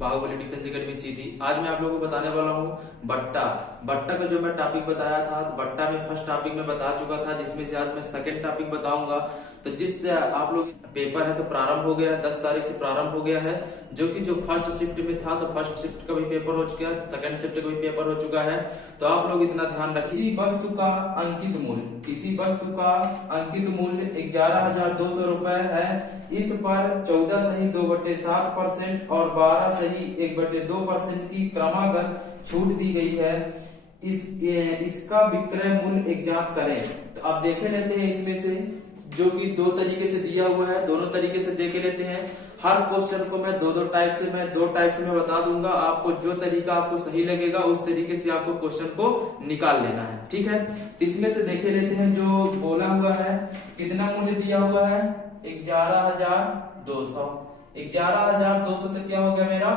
Baahubali defence academy सीधी। आज मैं आप लोगों को बताने वाला हूँ बट्टा। बट्टा का जो मैं टॉपिक बताया था, तो बट्टा में फर्स्ट टॉपिक में बता चुका था, जिसमें से आज मैं सेकंड टॉपिक बताऊंगा। तो जिससे आप लोग पेपर है तो प्रारंभ हो गया है, 10 तारीख से प्रारंभ हो गया है। जो फर्स्ट शिफ्ट में था तो फर्स्ट शिफ्ट का भी पेपर हो चुका है, सेकंड शिफ्ट का भी पेपर हो चुका है। तो आप लोग इतना ध्यान रखिए। किसी वस्तु का अंकित मूल्य, किसी वस्तु का अंकित मूल्य 11,200 रुपए है। इस पर 14 सही 2/7% और 12 सही 1/2% की क्रमागत छूट दी गई है। इसका विक्रय मूल्य ज्ञात करें। तो आप देखे लेते हैं इसमें से जो कि दो तरीके से दिया हुआ है, दोनों तरीके से देख लेते हैं। हर क्वेश्चन को मैं दो टाइप से मैं बता दूंगा। आपको जो तरीका आपको सही लगेगा उस तरीके से आपको क्वेश्चन को निकाल लेना है, ठीक है। इसमें से देखे लेते हैं जो बोला हुआ है, कितना मूल्य दिया हुआ है 11,200। 11,200 तो क्या हो गया, मेरा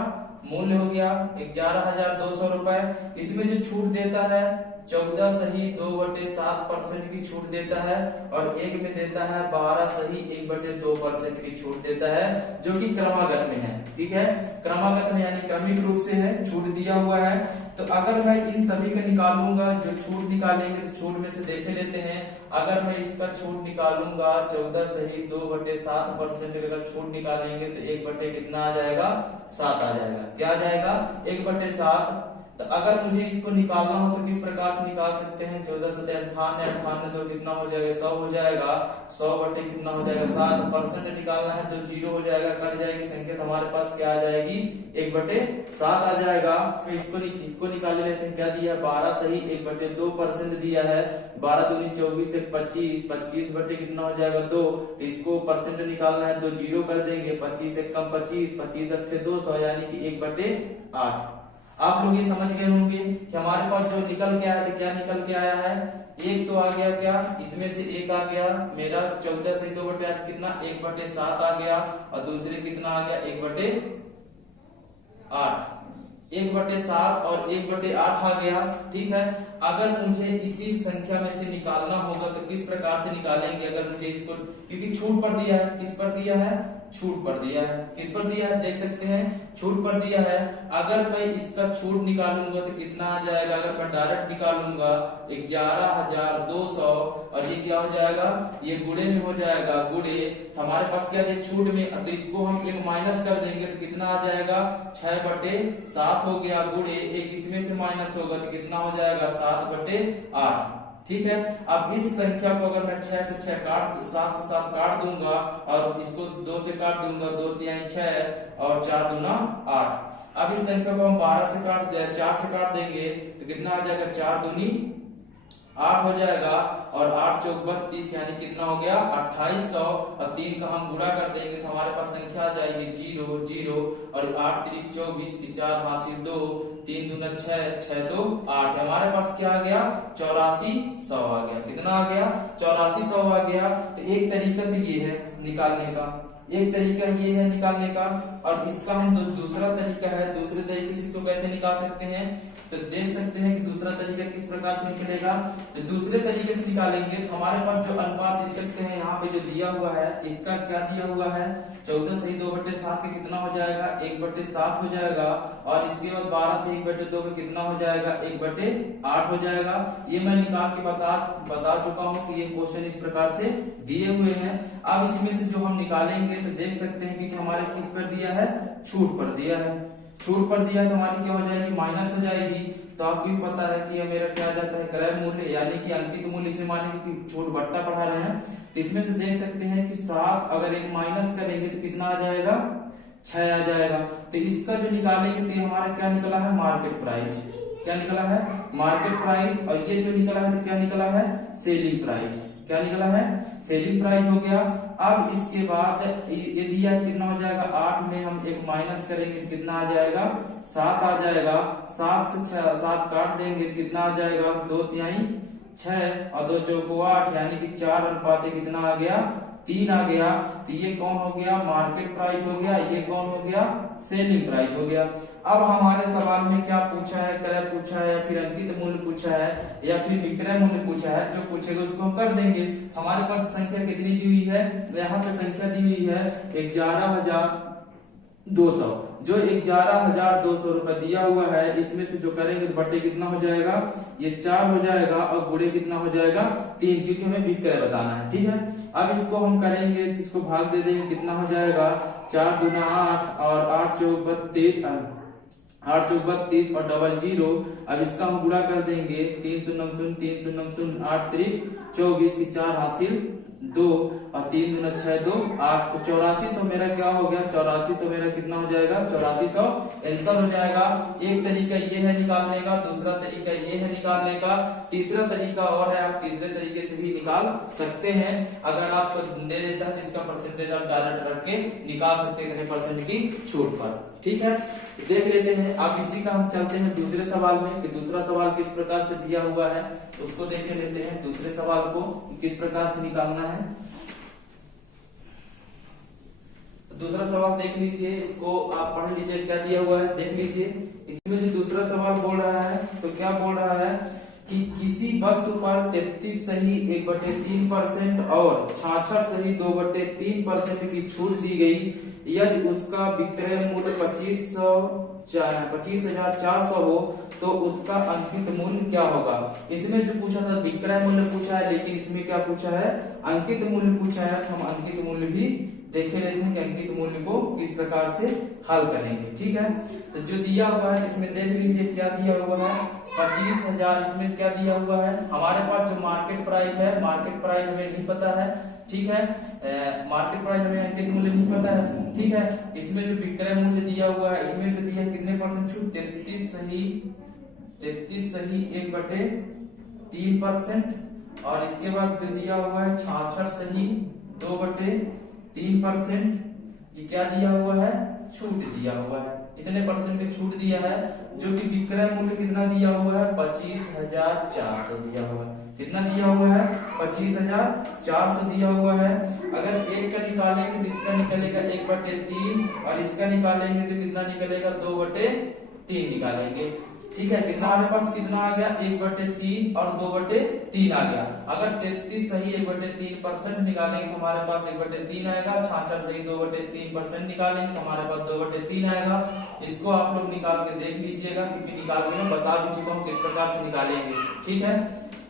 मूल्य हो गया 11,200 रुपए। इसमें जो छूट देता है 14 सही 2/7% की छूट देता है और एक में देता है 12 सही 1/2% की छूट देता है, जो कि क्रमागत में है, ठीक है। क्रमागत में यानी क्रमिक रूप से है, छूट दिया हुआ है। तो अगर मैं इन सभी का निकालूंगा, जो छूट निकालेंगे तो छूट में से देखे लेते हैं। अगर मैं इसका छूट निकालूंगा 14 सही 2/7% अगर छूट निकालेंगे तो 1 कितना आ जाएगा, 7 आ जाएगा। क्या आ जाएगा, 1/7। तो अगर मुझे इसको निकालना हो तो किस प्रकार से निकाल सकते हैं, 14 से 58 तो कितना हो जाएगा, 100 हो जाएगा। 100 कितना हो जाएगा, 7%। निकालना है तो 0 हो जाएगा, कट जाएगी संख्या, तो हमारे पास क्या आ जाएगी, 1/7 आ जाएगा। तो इसको निकाल लेते हैं। क्या दिया, 12 सही 1/2% दिया है। 12 दूनी 24 1 25, 25 बटे कितना हो जाएगा 2। तो इसको परसेंट निकालना है तो 0 कर देंगे। 25 1 कम 25, 25 8 200 यानी कि 1/8। आप लोग ये समझ गए होंगे कि हमारे पास जो निकल के आया था, क्या निकल के आया है, एक तो आ गया, क्या इसमें से एक आ गया मेरा 14 से 2/8 कितना 1/7 आ गया, और दूसरे कितना आ गया 1/8। 1/7 और 1/8 आ गया, ठीक है। अगर मुझे इसी संख्या में से निकालना होगा तो किस प्रकार से निकालेंगे, अगर मुझे इसको, क्योंकि छूट पर दिया है, किस पर दिया है, छूट पर दिया है। किस पर दिया है, देख सकते हैं, छूट पर दिया है। अगर मैं इसका छूट निकालूंगा तो कितना आ जाएगा, अगर मैं डायरेक्ट निकालूंगा 11,200 और ये क्या हो जाएगा, ये गुणे में हो जाएगा, गुणे तो हमारे पास क्या है छूट में, तो इसको हम एक माइनस कर देंगे तो कितना आ जाएगा 6/7 हो गया, गुणे एक इसमें से माइनस होगा तो कितना हो जाएगा 7/8, ठीक है। अब इस संख्या को अगर मैं 6 से 6 काट, 7 से 7 काट दूंगा और इसको 2 से काट दूंगा, 2 3 6 और 4 दूना 8। अब इस संख्या को हम 12 से काट दे, 4 से काट देंगे तो कितना आ जाएगा, 4 दूनी 8 हो जाएगा, और 8 चौक 32 यानी कितना हो गया 2800, और 3 का हम गुणा कर देंगे तो हमारे पास संख्या आ जाएगी 0 0 और 8 3 24, 4 हासिल 2, 3 दूना 6, 6 2 8। हमारे पास क्या आ गया 8400 आ गया। कितना आ गया 8400 आ गया। तो एक तरीका तो ये है निकालने का, एक तरीका ये है निकालने का, और इसका हम दूसरा तरीका है, दूसरे तरीके से इसको कैसे निकाल सकते हैं, तो देख सकते हैं कि दूसरा तरीका किस प्रकार से निकलेगा। तो दूसरे तरीके से निकालेंगे तो हमारे पास जो अनुपात देख सकते हैं यहाँ पे जो दिया हुआ है, इसका क्या दिया हुआ है 14 सही 2/7 के कितना हो जाएगा 1/7 हो जाएगा, और इसके बाद 12 से 1/2 का कितना हो जाएगा 1/8 हो जाएगा। ये मैं निकाल के बता चुका हूँ कि ये क्वेश्चन इस प्रकार से दिए हुए हैं। अब इसमें से जो हम निकालेंगे तो देख सकते हैं कि हमारे किस पर दिया है, छूट पर दिया है। छूट पर दिया तो हमारी क्या हो जाएगी, माइनस हो जाएगी। तो आपको भी पता है कि मेरा क्या आ जाता है क्रय मूल्य यानी कि अंकित मूल्य से मानेंगे कि छूट बट्टा पढ़ा रहे हैं। तो इसमें से देख सकते हैं कि 7 अगर एक माइनस करेंगे तो कितना आ जाएगा 6 आ जाएगा। तो इसका जो निकालेंगे तो हमारा क्या निकला है, मार्केट प्राइस। क्या निकला है, मार्केट प्राइस। और ये जो निकला है तो क्या निकला है, सेलिंग प्राइस। क्या निकला है, सेलिंग प्राइस हो गया। अब इसके बाद ये दिया कितना हो जाएगा, 8 में हम एक माइनस करेंगे तो कितना आ जाएगा 7 आ जाएगा। 7 से 7 काट देंगे तो कितना आ जाएगा 2 3 6 और 2 चौको 8 यानी कि 4 अनुपात कितना आ गया 3 आ गया। तो ये कौन हो गया, मार्केट प्राइस हो गया, ये कौन हो गया, सेलिंग प्राइस हो गया। अब हमारे सवाल में क्या पूछा है, क्रय पूछा है, या फिर अंकित मूल्य पूछा है, या फिर विक्रय मूल्य पूछा है, जो पूछेगा उसको हम कर देंगे। हमारे पास संख्या कितनी दी हुई है, यहाँ पे संख्या दी हुई है 11,200। जो 11,200 रुपए दिया हुआ है इसमें से जो करेंगे तो बटे कितना हो जाएगा, ये 4 हो जाएगा और गुणे कितना हो जाएगा 3, क्योंकि हमें विक्रय बताना है। ठीक है, अब इसको हम करेंगे, इसको भाग दे देंगे, कितना हो जाएगा 4 दूना 8 और 8 चौक 32 और डबल 0। अब इसका हम गुणा कर देंगे, 3 शून्य शून्य 3 शून्य शून्य 8 3 24 की 4 हासिल 2 और 3 दूना 6 2 8, तो 8400 मेरा क्या हो गया, 8400 मेरा कितना हो जाएगा, 8400 आंसर हो जाएगा। एक तरीका ये है निकालने का, दूसरा तरीका ये है निकालने का, तीसरा तरीका और है, आप तीसरे तरीके से भी निकाल सकते हैं। अगर आप दे देता है तो इसका परसेंटेज आप डायरेक्ट रख के निकाल सकते हैं 10% की छूट पर। ठीक है, देख लेते हैं। अब इसी का हम चलते हैं दूसरे सवाल में कि दूसरा सवाल किस प्रकार से दिया हुआ है, उसको देख लेते हैं। दूसरे सवाल को किस प्रकार से निकालना है, दूसरा सवाल देख लीजिए, इसको आप पढ़ लीजिए क्या दिया हुआ है, देख लीजिए। इसमें जो दूसरा सवाल बोल रहा है तो क्या बोल रहा है कि किसी वस्तु पर 33 सही 1/3% और 66 सही 2/3% की छूट दी गई, यदि उसका विक्रय मूल्य 25,400 हो तो उसका अंकित मूल्य क्या होगा। इसमें जो पूछा था विक्रय मूल्य पूछा है, लेकिन इसमें क्या पूछा है, अंकित मूल्य पूछा है। तो हम अंकित मूल्य भी देख लेते हैं कि अंकित मूल्य को किस प्रकार से हल करेंगे। ठीक है, तो जो दिया हुआ है इसमें देख लीजिए क्या दिया हुआ है, 25,000। इसमें क्या दिया हुआ है, हमारे पास जो मार्केट प्राइस है, मार्केट प्राइस हमें नहीं पता है। ठीक है, मार्केट प्राइस हमें अंकित मूल्य नहीं पता है। ठीक है, इसमें जो विक्रय मूल्य दिया हुआ है, इसमें जो दिया कितने परसेंट छूट, 33 सही 1/3%, और इसके बाद जो दिया हुआ है 66 सही 2/3%। ये क्या दिया हुआ है, छूट दिया हुआ है, इतने परसेंट की छूट दिया है। जो कि विक्रय मूल्य कितना दिया हुआ है, 25,400 दिया हुआ है। कितना दिया हुआ है, 25,400 दिया हुआ है। अगर एक का निकालेंगे तो इसका निकलेगा 1/3 और इसका निकालेंगे तो कितना निकलेगा, 2/3 निकालेंगे। ठीक है, कितना हमारे पास कितना आ गया, 1/3 और 2/3 आ गया। अगर 33 सही 1/3% निकालेंगे तो हमारे पास 1/3 आएगा, 66 सही 2/3% निकालेंगे तो हमारे पास 2/3 आएगा। इसको आप लोग निकाल के देख लीजिएगा, क्योंकि निकाल के मैं बता भी चुका हूँ किस प्रकार से निकालेंगे। ठीक है,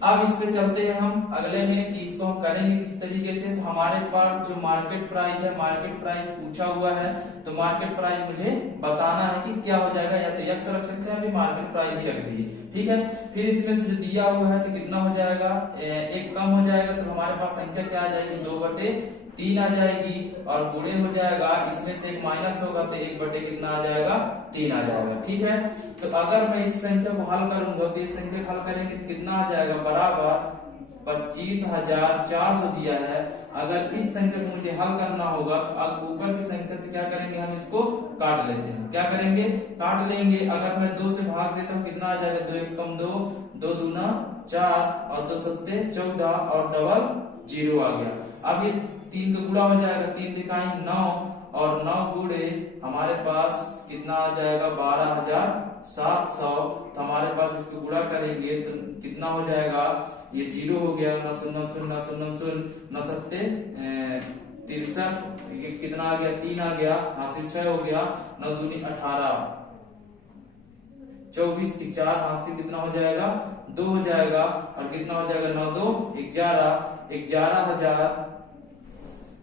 अब इस पे चलते हैं हम अगले में कि इसको हम करेंगे किस तरीके से। तो हमारे पास जो मार्केट प्राइस है, मार्केट प्राइस पूछा हुआ है, तो मार्केट प्राइस मुझे बताना है कि क्या हो जाएगा, या तो यक्स रख सकते हैं, अभी मार्केट प्राइस ही रख दिए। ठीक है, फिर इसमें से जो दिया हुआ है तो कितना हो जाएगा, एक कम हो जाएगा, तो हमारे पास संख्या क्या आ जाएगी, 2/3 आ जाएगी, और गुणे हो जाएगा, इसमें से एक माइनस होगा तो 1/ कितना आ जाएगा, 3 आ जाएगा। ठीक है, तो अगर मैं इस संख्या को हल करूंगा तो इस संख्या को हल करेंगे तो कितना आ जाएगा, बराबर 25,400 दिया है। अगर इस संख्या को मुझे हल करना होगा तो अब ऊपर की संख्या से क्या करेंगे, हम इसको काट लेते हैं। क्या करेंगे, काट लेंगे। अगर मैं 2 से भाग देता हूँ कितना आ जाएगा, 2 1 कम 2, 2 दूना 4 और 2 सत्ते 14 और डबल 0 आ गया। अब ये 3 का गुणा हो जाएगा, 3 तिकाई 9 और 9 गुणे हमारे पास कितना आ जाएगा, 12,700। तो हमारे पास इसको गुणा करेंगे तो कितना हो जाएगा, ये 0 हो गया, 9 शून्य शून्य शून्य शून्य 9 सत्ते 63, ये कितना आ गया, 3 आ गया, हासिल 6 हो गया, 9 दूनी 18 24 की 4 हासिल कितना हो जाएगा, 2 हो जाएगा, और कितना हो जाएगा, 9 2 11 11,000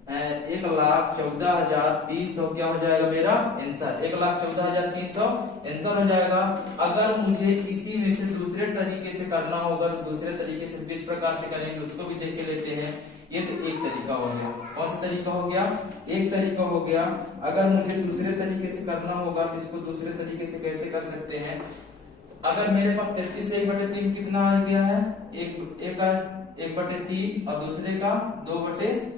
1,14,300 क्या हो जाएगा मेरा आंसर, 1,14,300 आंसर हो जाएगा। अगर मुझे इसी में से दूसरे तरीके से करना होगा तो दूसरे तरीके से किस प्रकार से करेंगे उसको भी देख लेते हैं। ये तो एक तरीका हो गया, कौन सा तरीका हो गया, एक तरीका हो गया। अगर मुझे दूसरे तरीके से करना होगा तो इसको दूसरे तरीके से कैसे कर सकते हैं। अगर मेरे पास 33 से 1/3 कितना आ गया है, 1/3 और दूसरे का 2/3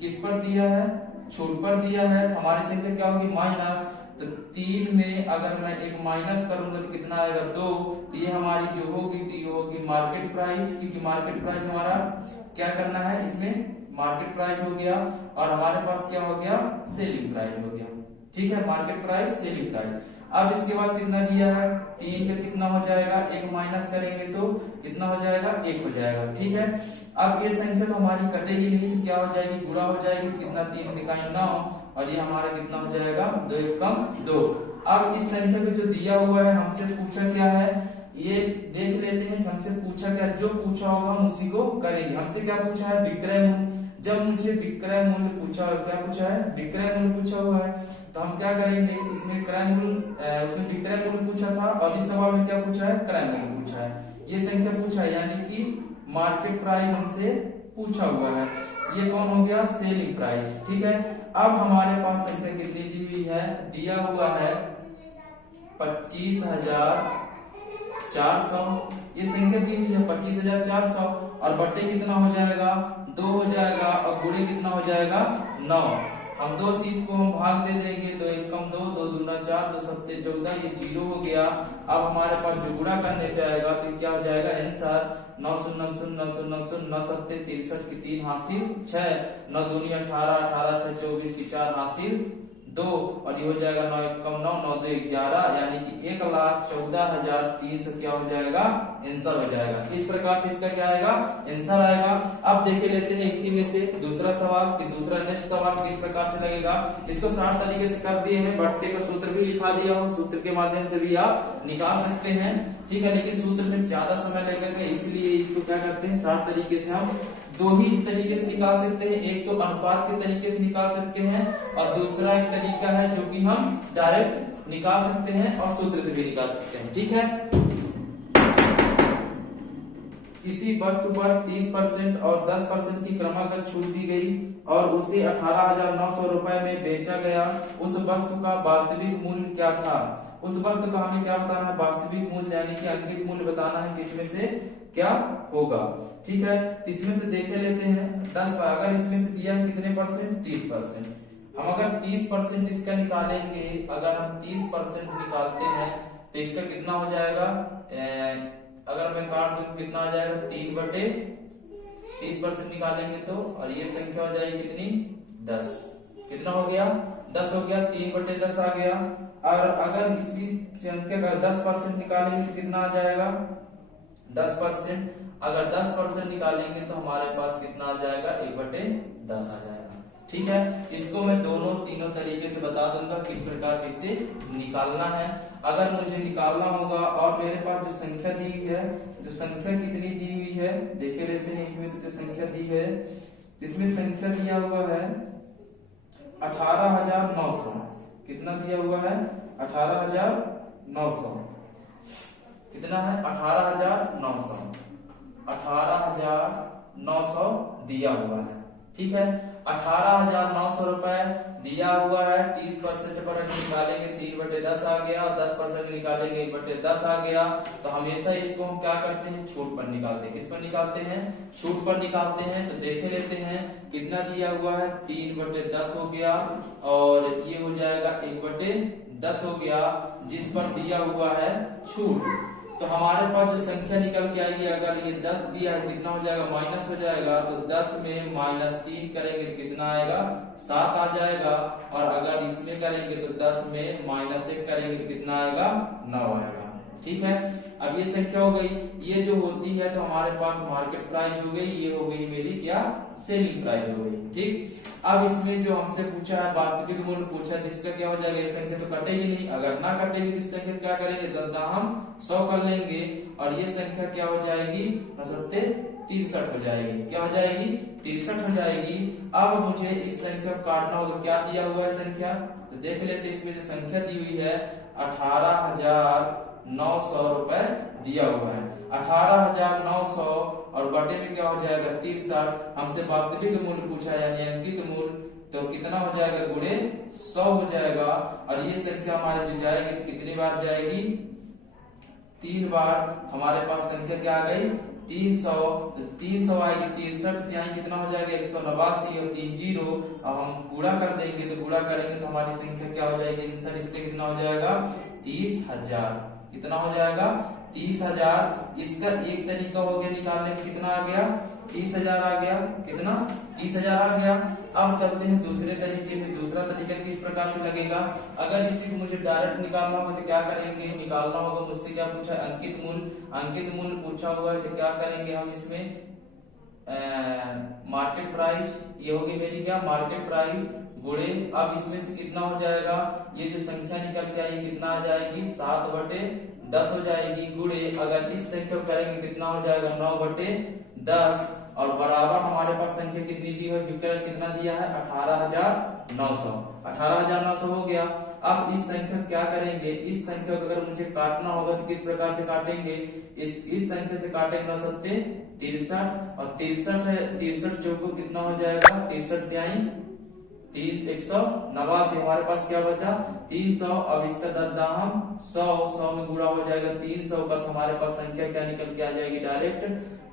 किस पर दिया है, छूट पर दिया है, तो हमारी संख्या क्या होगी, माइनस। तो 3 में अगर मैं एक माइनस करूंगा तो कितना आएगा, 2। तो ये हमारी जो होगी तो ये होगी मार्केट प्राइस, क्योंकि मार्केट प्राइस हमारा क्या करना है, इसमें मार्केट प्राइस हो गया और हमारे पास क्या हो गया, सेलिंग प्राइस हो गया। ठीक है, मार्केट प्राइस सेलिंग प्राइस। अब इसके बाद कितना दिया है, 3 का कितना हो जाएगा, एक माइनस करेंगे तो कितना हो जाएगा, 1 हो जाएगा। ठीक है, अब ये संख्या तो हमारी कटेगी नहीं तो क्या हो जाएगी, गुणा हो जाएगी। कितना, 3 तिकाई 9 और ये हमारा कितना हो जाएगा 2 एकम 2। अब इस संख्या को जो दिया हुआ है हमसे पूछा क्या है, ये देख लेते हैं कि हमसे पूछा क्या, जो पूछा होगा हम उसी को करेंगे। हमसे क्या पूछा है, विक्रय मूल्य। जब मुझे विक्रय मूल्य पूछा, क्या पूछा है, विक्रय मूल्य पूछा हुआ है, तो हम क्या करेंगे, इसमें क्रय मूल्य, उसमें विक्रय मूल्य पूछा था और इस सवाल में क्या पूछा है, क्रय मूल्य पूछा है। ये संख्या पूछा है, यानी कि मार्केट प्राइस हमसे पूछा हुआ है। ये कौन हो गया, सेलिंग प्राइस। ठीक है, अब हमारे पास संख्या कितनी दी हुई है, दिया हुआ है 25,400। ये संख्या दी हुई है 25,400 और बट्टे कितना हो जाएगा, 2 हो जाएगा और गुणे कितना हो जाएगा 9। हम 2 से इसको हम भाग दे देंगे, 2 एकम 2, 2 दूना 4, 2 सत्ते 14, ये 0 हो गया। अब हमारे पास जो गुणा करने पे आएगा तो क्या हो जाएगा, आंसर 9 शून्य 9 शून्य 9 सत्ते 63 की 3 हासिल 6, 9 दूनी 18, 18 6 24 की 4 हासिल 2 और ये हो जाएगा 9 एकम 9, 9 2 11, यानी कि 1,14,300 क्या हो जाएगा, आंसर हो जाएगा। इस प्रकार से इसका क्या आएगा, आंसर आएगा। अब देख लेते हैं इसी में से दूसरा सवाल, कि दूसरा नेक्स्ट सवाल किस प्रकार से लगेगा। इसको 60 तरीके से कर दिए हैं, बट्टे का सूत्र भी लिखा दिया हो, सूत्र के माध्यम से भी आप निकाल सकते हैं। ठीक है, लेकिन सूत्र में ज्यादा समय लगेगा, इसलिए इसको क्या करते हैं 60 तरीके से हम 2 ही तरीके से निकाल सकते हैं। एक तो अनुपात के तरीके से निकाल सकते हैं और दूसरा एक तरीका है जो कि हम डायरेक्ट निकाल सकते हैं और सूत्र से भी निकाल सकते हैं। ठीक है, किसी वस्तु पर 30% और 10% की क्रमागत छूट दी गई और उसे 18,900 रुपए में बेचा गया। उस वस्तु का वास्तविक मूल्य क्या था। उस वस्तु का हमें क्या बताना है, वास्तविक मूल्य, यानी कि अंकित मूल्य बताना है कि इसमें से क्या होगा। ठीक है, तो इसमें से देख लेते हैं 10, अगर इसमें से दिया है कितने परसेंट, 30%। हम अगर 30% इसका निकालेंगे, अगर हम 30% निकालते हैं तो इसका कितना हो जाएगा, अगर मैं काट दूं कितना आ जाएगा, 3/30% निकालेंगे तो, और ये संख्या हो जाएगी कितनी, 10। कितना हो गया, 10 हो गया, 3/10 आ गया। और अगर इसी संख्या का 10% निकालेंगे तो कितना आ जाएगा, 10%। अगर 10% निकालेंगे तो हमारे पास कितना आ जाएगा, 1/10 आ जाएगा। ठीक है, इसको मैं तीनों तरीके से बता दूंगा किस प्रकार से इसे निकालना है। अगर मुझे निकालना होगा और मेरे पास जो संख्या दी हुई है, जो संख्या कितनी दी हुई है देख लेते हैं। इसमें से जो संख्या दी है, इसमें संख्या दिया हुआ है 18,900। कितना दिया हुआ है, 18,900। कितना है, 18,900। 18,900 दिया हुआ है। ठीक है, 18,900 रुपए दिया हुआ है। 30% पर हम निकालेंगे 3/10 आ गया और 10% निकालेंगे 1/10 आ गया। तो हमेशा इसको हम क्या करते हैं, छूट पर निकालते हैं। किस पर निकालते हैं, छूट पर निकालते हैं। तो देख लेते हैं कितना दिया हुआ है, 3/10 हो गया और ये हो जाएगा 1/10 हो गया, जिस पर दिया हुआ है छूट। तो हमारे पास जो संख्या निकल के आएगी, अगर ये 10 दिया है कितना हो जाएगा, माइनस हो जाएगा। तो 10 में -3 करेंगे तो कितना आएगा, 7 आ जाएगा। और अगर इसमें करेंगे तो 10 में -1 करेंगे तो कितना आएगा, 9 आएगा। ठीक है, अब ये संख्या हो गई। ये जो होती है तो हमारे पास मार्केट प्राइस हो गई, ये हो गई मेरी क्या, सेलिंग प्राइस हो गई। ठीक, अब इसमें जो हमसे पूछा है वास्तविक मूल्य पूछा है, जिसका क्या हो जाएगा, ये संख्या तो कटेगी नहीं। अगर ना कटेगी तो इस संख्या क्या करेंगे, हम 100 कर लेंगे और ये संख्या क्या हो जाएगी, 63 हो जाएगी। क्या हो जाएगी, 63 हो जाएगी। अब मुझे इस संख्या को काटना होगा, क्या दिया हुआ है संख्या, तो देख लेते हैं। इसमें जो संख्या दी हुई है 18,900 रुपए दिया हुआ है। 18,900 और बटे में क्या हो जाएगा, 63। हमसे वास्तविक मूल्य पूछा है यानी अंकित मूल्य, तो कितना हो जाएगा, गुणे 100 हो जाएगा। और ये संख्या हमारी जो जाएगी तो कितनी बार जाएगी, 3 बार। हमारे पास संख्या क्या आ गई, 300। 300 आएगी 63, तो यहाँ कितना हो जाएगा, 189 और 3 0। अब हम गुणा कर देंगे, तो गुणा करेंगे तो हमारी संख्या क्या हो जाएगी, आंसर इसके कितना हो जाएगा, 30,000। कितना हो जाएगा, 30,000। इसका एक तरीका हो गया निकालने में, कितना आ गया, 30,000 आ गया। कितना, 30,000 आ गया। अब चलते हैं दूसरे तरीके में। दूसरा तरीका किस प्रकार से लगेगा, अगर इसी को मुझे डायरेक्ट निकालना होगा तो क्या करेंगे, निकालना होगा। मुझसे क्या पूछा है, अंकित मूल्य। अंकित मूल्य पूछा हुआ है तो क्या करेंगे हम इसमें, मार्केट प्राइस, ये होगी मेरी क्या, मार्केट प्राइस गुणे, अब इसमें से कितना हो जाएगा, ये जो संख्या निकल के आई कितना आ जाएगी 7/10 हो जाएगी, गुणे अगर इस संख्या को करेंगे कितना हो जाएगा 9/10, और बराबर हमारे पास संख्या कितनी दी है, विकर्ण कितना दिया है 18,900, 18,900 हो गया। अब इस संख्या क्या करेंगे, इस संख्या को अगर मुझे काटना होगा तो किस प्रकार से काटेंगे, इस संख्या से काटेंगे 9 सत्ते 63, और 63 चौको कितना हो जाएगा 63 तिहाई 189, हमारे पास क्या बचा 300। अब इसका दशमलव 100 में गुणा हो जाएगा 300 का, तो हमारे पास संख्या क्या निकल के आ जाएगी, डायरेक्ट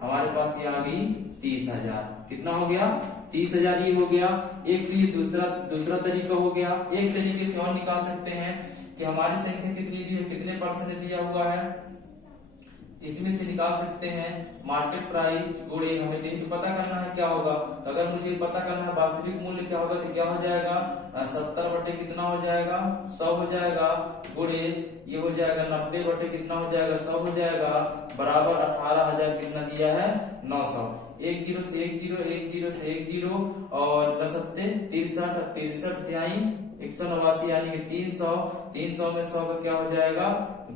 हमारे पास ये आ गई 30,000। कितना हो गया 30,000, ये हो गया एक। तो ये दूसरा तरीका हो गया। एक तरीके से और निकाल सकते हैं कि हमारी संख्या कितनी दी है, कितने परसेंट दिया हुआ है, इसमें से निकाल सकते हैं मार्केट प्राइस गुणे, हमें तो पता करना है क्या होगा, तो अगर मुझे पता करना है वास्तविक मूल्य क्या होगा तो क्या हो जाएगा 70 बटे कितना हो जाएगा 100 हो जाएगा, गुणे ये हो जाएगा 90 बटे कितना हो जाएगा 100 हो जाएगा, बराबर 18,000 कितना दिया है 900। एक जीरो से एक जीरो, एक जीरो से एक जीरो, और 9 सत्ते 63, 63 तिहाई 189 यानी कि 300, 300 में 100 का क्या हो जाएगा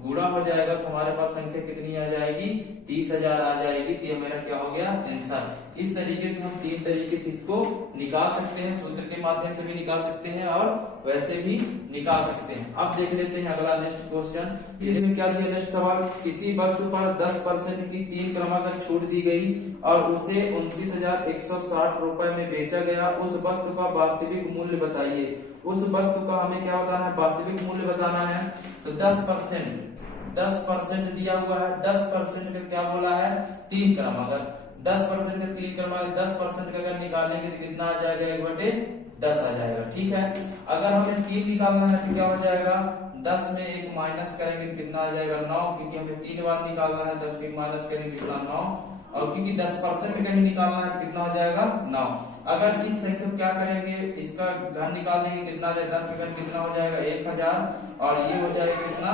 गुणा हो जाएगा, तो हमारे पास संख्या कितनी आ जाएगी 30,000 आ जाएगी। तो ये मेरा क्या हो गया आंसर। इस तरीके से हम 3 तरीके से इसको निकाल सकते हैं, सूत्र के माध्यम से भी निकाल सकते हैं और वैसे भी निकाल सकते हैं। अब देख लेते हैं अगला नेक्स्ट क्वेश्चन। इसमें क्या दिया नेक्स्ट सवाल, किसी वस्तु पर 10% की 3 क्रमागत छूट दी गई और उसे 29,160 रुपए में बेचा गया, उस वस्तु का वास्तविक मूल्य बताइए। उस वस्तु का हमें क्या बताना है, वास्तविक मूल्य बताना है। तो 10% दिया हुआ है, 10% का क्या बोला है 3 क्रमागत, 10% का 3 क्रमागत, 10% का अगर निकालेंगे तो कितना आ जाएगा 1/10 आ जाएगा। ठीक है, अगर हमें 3 निकालना है तो क्या हो जाएगा 10 में 1 माइनस करेंगे तो कितना आ जाएगा 9, क्योंकि हमें 3 बार निकालना है, 10 में माइनस करेंगे कितना 9, और क्योंकि 10% का ही निकालना है तो कितना हो जाएगा 9। अगर इस संख्या को क्या करेंगे, इसका घन निकाल देंगे कितना आ जाएगा, 10 का घन कितना हो जाएगा 1000, और ये हो जाएगा कितना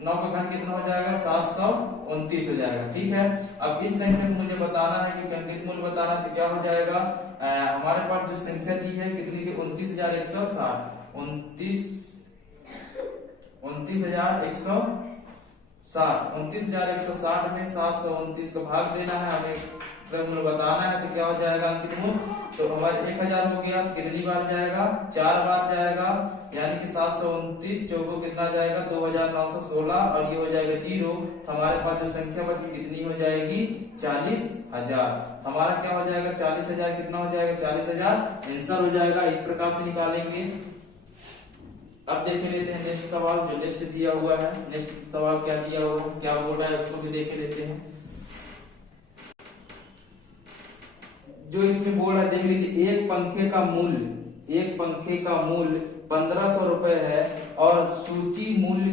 9 का घन कितना हो जाएगा 729 हो जाएगा। ठीक है, अब इस संख्या को मुझे बताना है कि अंकित मूल्य बताना है, तो क्या हो जाएगा हमारे पास जो संख्या दी है कितनी थी 29,160, 29,160 में 729 को भाग देना है, हमें मूल्य बताना है, तो क्या हो जाएगा अंकित मूल्य, तो हमारे 1000 हो गया, कितनी बार जाएगा 4 बार जाएगा, यानी कि 729 चौको कितना जाएगा 2,916, और ये हो जाएगा 0, तो हमारे पास जो संख्या बची कितनी हो जाएगी 40,000। हमारा क्या हो जाएगा 40,000, कितना हो जाएगा 40,000 आंसर हो जाएगा। इस प्रकार से निकालेंगे। अब देख लेते हैं नेक्स्ट सवाल जो नेक्स्ट दिया हुआ है। नेक्स्ट सवाल क्या दिया हुआ है, क्या बोल रहा है उसको भी देख लेते हैं। जो इसमें बोल रहा है देख लीजिए, एक पंखे का मूल्य 1,500 रुपए है और सूची मूल्य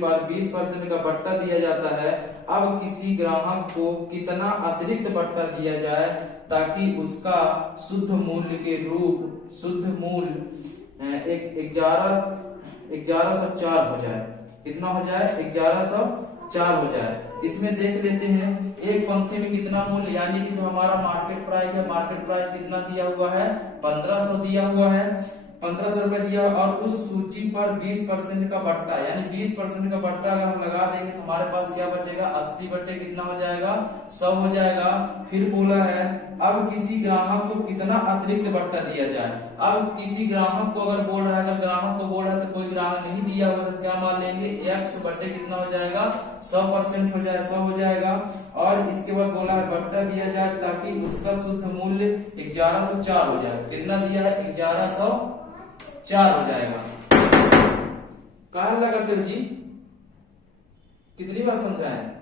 पर 20% का बट्टा दिया जाता है। अब किसी ग्राहक को कितना अतिरिक्त बट्टा दिया जाए ताकि उसका शुद्ध मूल्य 1104 हो जाए। कितना हो जाए 1104 हो जाए। इसमें देख लेते हैं एक पंखे में कितना मूल्य, यानी कि जो हमारा मार्केट प्राइस है, मार्केट प्राइस कितना दिया हुआ है 1500 दिया हुआ है, 1500 रुपए दिया, और उस सूची पर 20% का बट्टा, यानी 20% का बट्टा अगर हम लगा देंगे तो हमारे पास क्या बचेगा 80 बटे कितना हो जाएगा 100 हो जाएगा। फिर बोला है अब किसी ग्राहक को कितना अतिरिक्त बट्टा दिया जाए। अब किसी ग्राहक को अगर बोल रहा है, अगर ग्राहक को बोल रहा है तो कोई ग्राहक नहीं दिया हुआ तो क्या मान लेंगे x बटे कितना हो जाएगा 100% हो जाए 100 हो जाएगा। और इसके बाद बोला है बट्टा दिया जाए ताकि उसका शुद्ध मूल्य 1104 हो जाए। कितना दिया है 1104 हो जाएगा। कहा लगाते हो जी, कितनी बार समझाएं?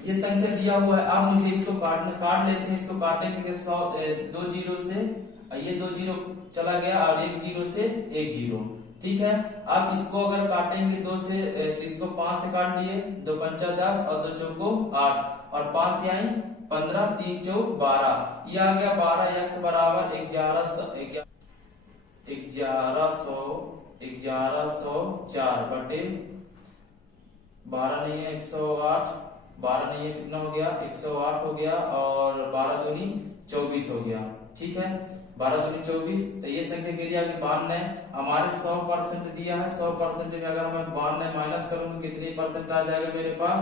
ये संख्या दिया हुआ है। अब मुझे इसको काट लेते हैं। इसको काटने के लिए 2 जीरो से ये 2 जीरो चला गया और 1 जीरो से 1 जीरो। ठीक है, अब इसको अगर काटेंगे 2 से तो इसको 5 से काट लिए, 2 पंचा 10 और 2 चौको 8 और 5 तिहाई 15, 3 चौक 12, ये आ गया 12 x बराबर 1100 1104 बटे 12 नहीं है 108, 12 नहीं है कितना हो गया 108 हो गया, और 12 दूनी 24 हो गया। ठीक है, 12 दूनी 24। तो ये संख्या के लिए आगे 92 हमारे 100% दिया है। 100% में अगर मैं 92 माइनस करूंगा कितने परसेंट आ जाएगा मेरे पास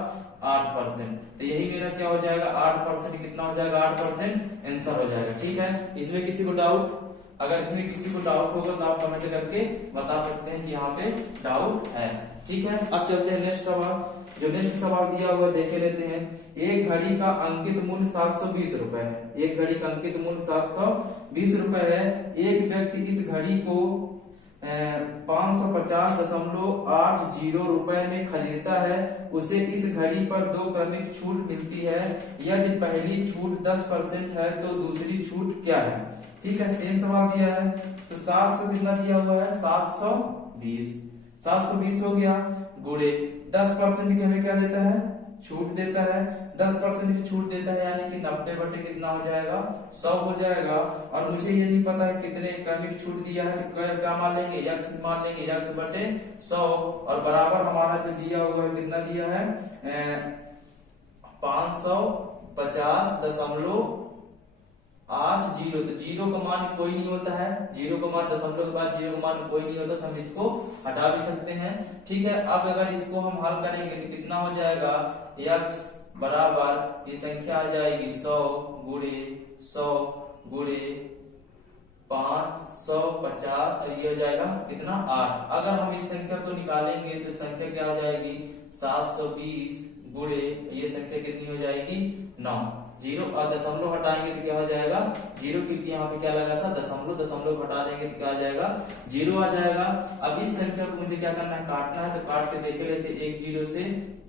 8%। तो यही मेरा क्या हो जाएगा 8%, कितना हो जाएगा 8% आंसर हो जाएगा। ठीक है, इसमें किसी को डाउट? अगर इसमें किसी को डाउट होगा तो आप कमेंट करके बता सकते हैं कि यहाँ पे डाउट है। ठीक है, अब चलते हैं नेक्स्ट सवाल। जो नेक्स्ट सवाल दिया हुआ देखे लेते हैं। एक घड़ी का अंकित मूल्य 720 रुपए है। एक घड़ी का अंकित मूल्य 720 रुपए है। एक व्यक्ति इस घड़ी को 550.80 रुपए में खरीदता है। उसे इस घड़ी पर 2 क्रमिक छूट मिलती है। यदि पहली छूट 10% है तो दूसरी छूट क्या है? ठीक है, सेम सवाल दिया है। तो 700 कितना दिया हुआ है 720 हो गया, गुणे 10% की हमें क्या देता है छूट देता है। 10% की छूट देता है यानी कि 90 बटे कितना हो जाएगा 100 हो जाएगा। और मुझे ये नहीं पता है कितने क्रमिक छूट दिया है, तो क्या मान लेंगे x मान लेंगे, x बटे 100, और बराबर हमारा जो दिया हुआ है कितना दिया है 550.80। तो जीरो का मान कोई नहीं होता है, जीरो का मान दशमलव के बाद जीरो का मान कोई नहीं होता, तो हम इसको हटा भी सकते हैं। ठीक है, अब अगर इसको हम हल करेंगे तो कितना हो जाएगा x बराबर ये संख्या आ जाएगी 100 गुणे 550, और ये हो जाएगा कितना 8। अगर हम इस संख्या को निकालेंगे तो संख्या क्या हो जाएगी 720 गुणे ये संख्या कितनी हो जाएगी 9। जीरो और दशमलव हटाएंगे तो क्या हो जाएगा जीरो, क्योंकि यहाँ पे क्या लगा था दशमलव हटा देंगे तो क्या आ जाएगा 0 आ जाएगा। अब इस संख्या को मुझे क्या करना है काटना है, तो काट के देखे लेते 1 0 से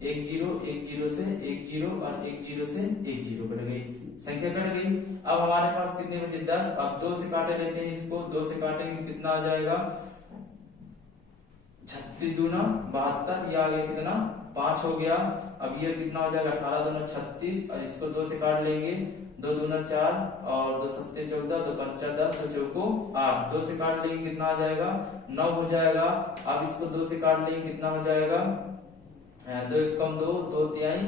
1 0, 1 0 से 1 0 और 1 0 से 1 0 कट गई, संख्या कट गई। अब हमारे पास कितने बचे 10। अब 2 से काटे लेते हैं इसको, 2 से काटेंगे कितना आ जाएगा 36 दूना 72, ये आ गया कितना 5 हो गया। अब ये कितना हो जाएगा 18 दूना 36, और इसको 2 से काट लेंगे 2 दूना 4 और 2 सत्ते 14, 2 पंचा 10, 2 चौको 8। 2 से काट लेंगे कितना आ जाएगा 9 हो जाएगा। अब इसको 2 से काट लेंगे कितना हो जाएगा 2 एकम 2, 2 तिहाई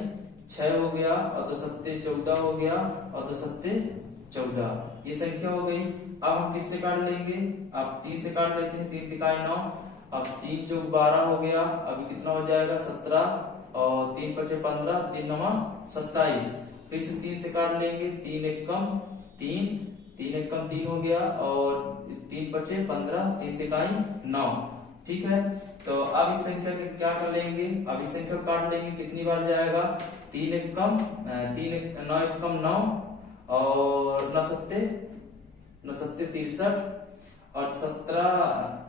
6 हो गया, और 2 सत्ते 14 हो गया, और 2 सत्ते 14, ये संख्या हो गई। अब हम किससे काट लेंगे, अब 3 से काट लेते हैं, 3 तिहाई 9, अब 3 चौक 12 हो गया। अभी कितना हो जाएगा 17, और 3 पचे 15, 3 नमा 27। फिर से 3 से काट लेंगे, 3 एकम 3, 3 एकम 3 हो गया, और 3 पचे 15, 3 तिहाई 9। ठीक है, तो अब इस संख्या के क्या कर लेंगे, अब इस संख्या को काट लेंगे, कितनी बार जाएगा 3 एकम 9 एकम 9, और 9 सत्ते 63, और 17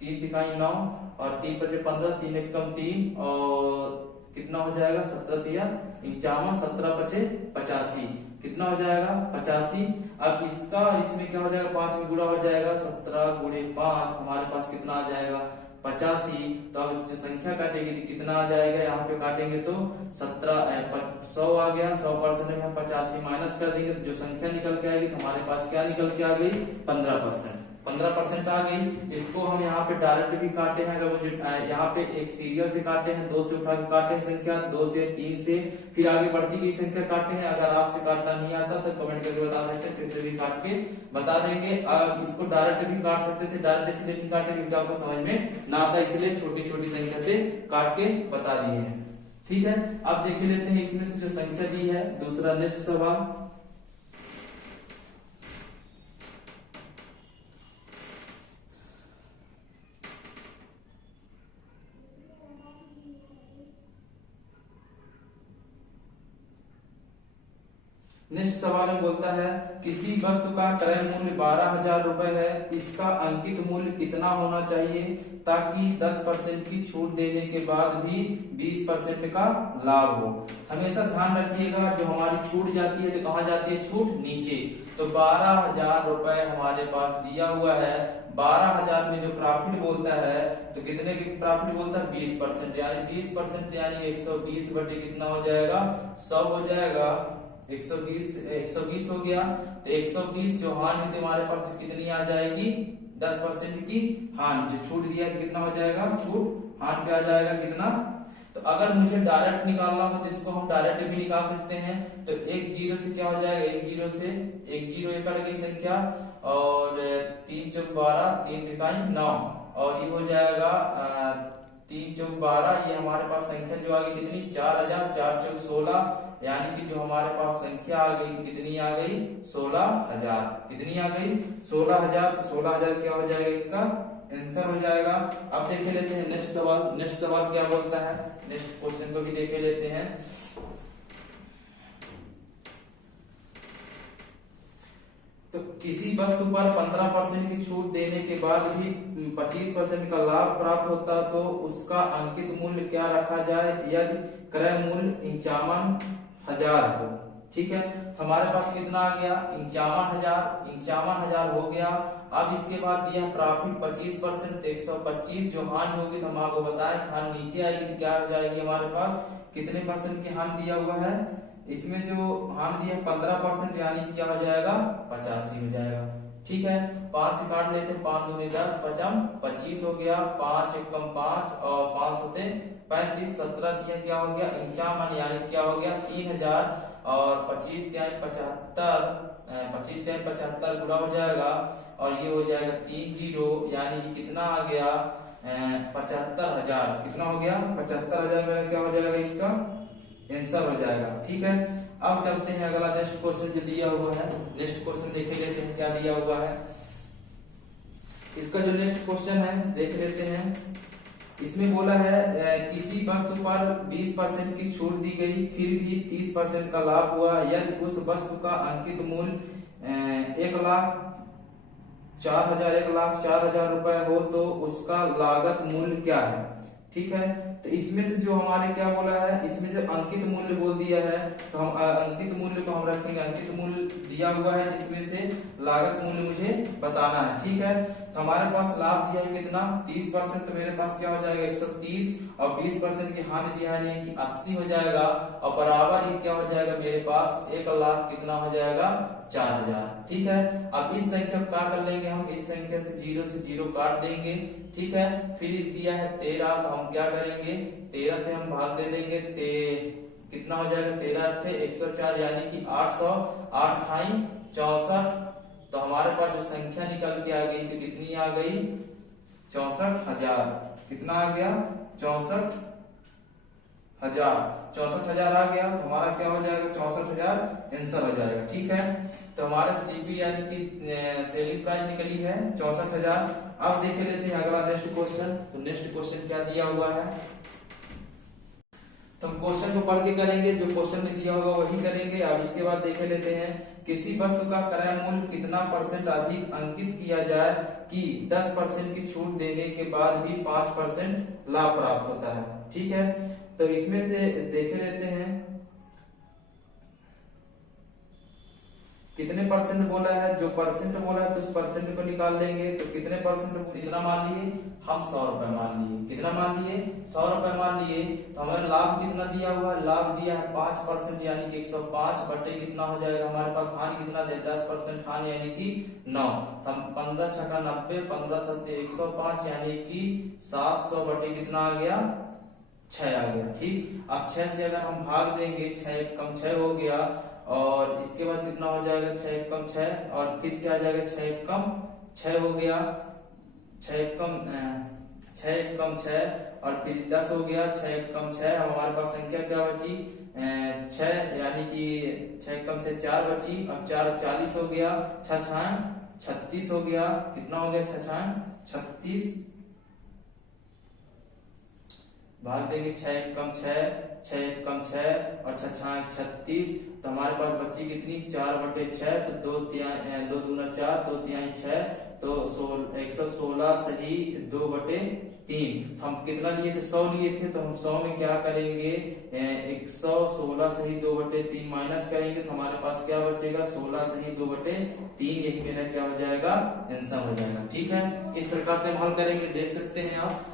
3 तिहाई 9, और 3 पचे 15, 3 एकम 3, और कितना हो जाएगा 17 तिया 51, 17 पचे 85, कितना हो जाएगा 85। अब इसका इसमें क्या हो जाएगा 5 में गुणा हो जाएगा, 17 गुणे 5 हमारे पास कितना आ जाएगा 85। तो अब जो संख्या काटेगी तो कितना आ जाएगा, यहाँ पे काटेंगे तो 100 आ गया, 100% में हम 85 माइनस कर देंगे तो जो संख्या निकल के आएगी तो हमारे पास क्या निकल के आ गई 15% आ गई। इसको हम यहाँ पे डायरेक्ट भी काटे हैं, अगर मुझे यहाँ पे एक सीरियल से काटे हैं, 2 से उठा के काटे हैं संख्या, 2 से 3 से, फिर आगे बढ़ती गई संख्या काटे हैं। अगर आपसे काटना नहीं आता तो कमेंट करके बता सकते हैं, कैसे भी काट के बता देंगे। इसको डायरेक्ट भी काट सकते थे, डायरेक्ट इसलिए नहीं काटे क्योंकि आपको समझ में ना आता, इसलिए छोटी छोटी संख्या से काट के बता दिए हैं। ठीक है, अब देख लेते हैं इसमें से जो संख्या दी है दूसरा नेक्स्ट सवाल। नेक्स्ट सवाल में बोलता है किसी वस्तु का क्रय मूल्य 12,000 रुपए है, इसका अंकित मूल्य कितना होना चाहिए ताकि 10% की छूट देने के बाद भी 20% का लाभ हो। हमेशा ध्यान रखिएगा जो हमारी छूट जाती है तो कहाँ जाती है छूट नीचे। तो 12,000 रुपए हमारे पास दिया हुआ है, 12,000 में जो प्रॉफिट बोलता है तो कितने की प्रॉफिट बोलता है 20%, यानी 20% यानी 120 बटे कितना हो जाएगा 100 हो जाएगा। 120 हो गया। तो 120 जो हानि होती है हमारे पास कितनी आ जाएगी, 10% की हानि। जो छूट दिया है कितना हो जाएगा, छूट हानि पे आ जाएगा कितना। तो अगर मुझे डायरेक्ट निकालना हो तो इसको हम डायरेक्ट भी निकाल सकते हैं। तो एक जीरो से क्या हो जाएगा, एक जीरो से एक जीरो एक कट गई संख्या, और 3 चौक 12, 3 त्रिकाई 9, और ये हो जाएगा 3 चौक 12। ये हमारे पास संख्या जो आ गई कितनी, 4000, 4 चौक 16, यानी कि जो हमारे पास संख्या आ गई कितनी आ गई, 16000। कितनी आ गई, 16000। 16000 क्या हो जाएगा, इसका आंसर हो जाएगा। अब देखे लेते हैं नेक्स्ट सवाल। नेक्स्ट सवाल क्या बोलता है, नेक्स्ट क्वेश्चन को भी देखे लेते हैं। तो किसी वस्तु पर 15% की छूट देने के बाद भी 25% का लाभ प्राप्त होता तो उसका अंकित मूल्य क्या रखा जाए यदि क्रय मूल्य 51,000 हो। ठीक है, तो हमारे पास कितना आ गया, 51,000 हो गया। अब इसके बाद दिया प्रॉफिट 25%, 125। जो हानि होगी तो हम आपको बताएं हानि नीचे आएगी तो क्या हो जाएगी, हमारे पास कितने परसेंट की हानि दिया हुआ है, इसमें जो हानि दिया 15%, यानी क्या हो जाएगा, 85 हो जाएगा। ठीक है, 5 से काट लेते, 5 दूनी 10, 25 हो गया। 5 एकम 5 और 5 होते 35, 17 दिया क्या हो गया, 51, यानी क्या हो गया 3000, और 25 तिहाई 75, 25 तिहाई 75 गुणा हो जाएगा, और ये हो जाएगा 3 जीरो, यानी कि कितना आ गया 75,000। कितना हो गया 75,000, मेरा क्या हो जाएगा, इसका आंसर हो जाएगा। ठीक है, अब चलते हैं अगला नेक्स्ट क्वेश्चन जो दिया हुआ है। नेक्स्ट क्वेश्चन देख लेते हैं क्या दिया हुआ है। इसका जो नेक्स्ट क्वेश्चन है देख लेते हैं। इसमें बोला है किसी वस्तु पर 20% की छूट दी गई फिर भी 30% का लाभ हुआ यदि उस वस्तु का अंकित मूल्य 1,04,000 रुपए हो तो उसका लागत मूल्य क्या है। ठीक है, तो इसमें से जो हमारे क्या बोला है, इसमें से अंकित मूल्य बोल दिया है, तो हम अंकित मूल्य को हम रखेंगे। अंकित मूल्य दिया हुआ है जिसमें से लागत मूल्य मुझे बताना है। ठीक है, तो हमारे पास लाभ दिया है कितना 30%, तो मेरे पास क्या हो जाएगा 130, और 20% की हानि दिया है कि 80 हो जाएगा, और बराबर ये क्या हो जाएगा मेरे पास 1,00,000 कितना हो जाएगा 4,000। ठीक है, अब इस संख्या को क्या कर लेंगे हम, इस संख्या से 0 काट देंगे। ठीक है, फिर दिया है 13, तो हम क्या करेंगे 13 से हम भाग दे देंगे, कितना हो जाएगा 13 × 104, यानी कि 800, 8 × 64। तो हमारे पास जो संख्या निकल के आ गई तो कितनी आ गई 64,000। कितना आ गया 64,000 आ गया, तो हमारा क्या हो जाएगा 64,000 आंसर हो जाएगा। ठीक है, तो हमारा सीपी यानी कि सेलिंग प्राइस निकली है 64,000। अब देख लेते हैं अगला नेक्स्ट क्वेश्चन। तो नेक्स्ट क्वेश्चन क्या दिया हुआ है, तो हम क्वेश्चन को पढ़ के करेंगे, जो क्वेश्चन में दिया होगा वही करेंगे। अब इसके बाद देख लेते हैं किसी वस्तु का क्रय मूल्य कितना % अधिक अंकित किया जाए कि 10% की छूट देने के बाद भी 5% लाभ प्राप्त होता है। ठीक है, तो इसमें से देख लेते हैं कितने परसेंट बोला है, जो परसेंट बोला है तो उस परसेंट को निकाल लेंगे। तो कितने परसेंट, इतना मान लिए हम 100 रुपए मान लिए, कितना मान लिए 100 रुपए मान लिए। तो हमारा लाभ कितना दिया हुआ है, लाभ दिया है 5%, यानी कि 105 बटे कितना हो जाएगा हमारे पास, हानि कितना दे 10% हानि, यानी कि 9। तो हम 15 छक्का 90, 15 सत्ते 105, यानी कि 700 बटे कितना आ गया 6 आ गया। ठीक, अब 6 से अगर हम भाग देंगे 6 कम 6 हो गया, और इसके बाद कितना हो जाएगा 6 कम 6, और फिर से आ जाएगा 6 कम 6 हो गया, 6 कम 6, और फिर 10 हो गया, 6 कम 6। हमारे पास संख्या क्या बची 6, यानी कि 6 कम 6 4 बची, अब 4 40 हो गया, 6 36 हो गया, कितना हो गया 6 36, भाग देंगे 6 कम 6, 6 कम 6, और 6 36। तो हमारे पास बची कितनी 4 बटे 6, तो 2 दूना 4, 2 तिहाई 6, तो 116 सही 2 बटे 3। हम कितना लिए थे 100 लिए थे, तो हम 100 में क्या करेंगे 116 सही 2 बटे 3 माइनस करेंगे, तो हमारे पास क्या बचेगा 16 सही 2 बटे 3। यही मेरा क्या हो जाएगा आंसर हो जाएगा। ठीक है, इस प्रकार से हम हल करेंगे, देख सकते हैं आप।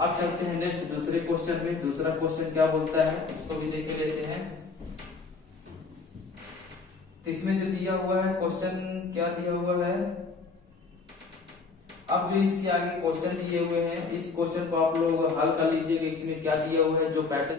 अब चलते हैं नेक्स्ट दूसरे क्वेश्चन में। दूसरा क्वेश्चन क्या बोलता है उसको भी देख लेते हैं। तो इसमें जो दिया हुआ है क्वेश्चन, क्या दिया हुआ है, अब जो इसके आगे क्वेश्चन दिए हुए हैं, इस क्वेश्चन को आप लोग हल कर लीजिएगा। इसमें क्या दिया हुआ है, जो पैटर्न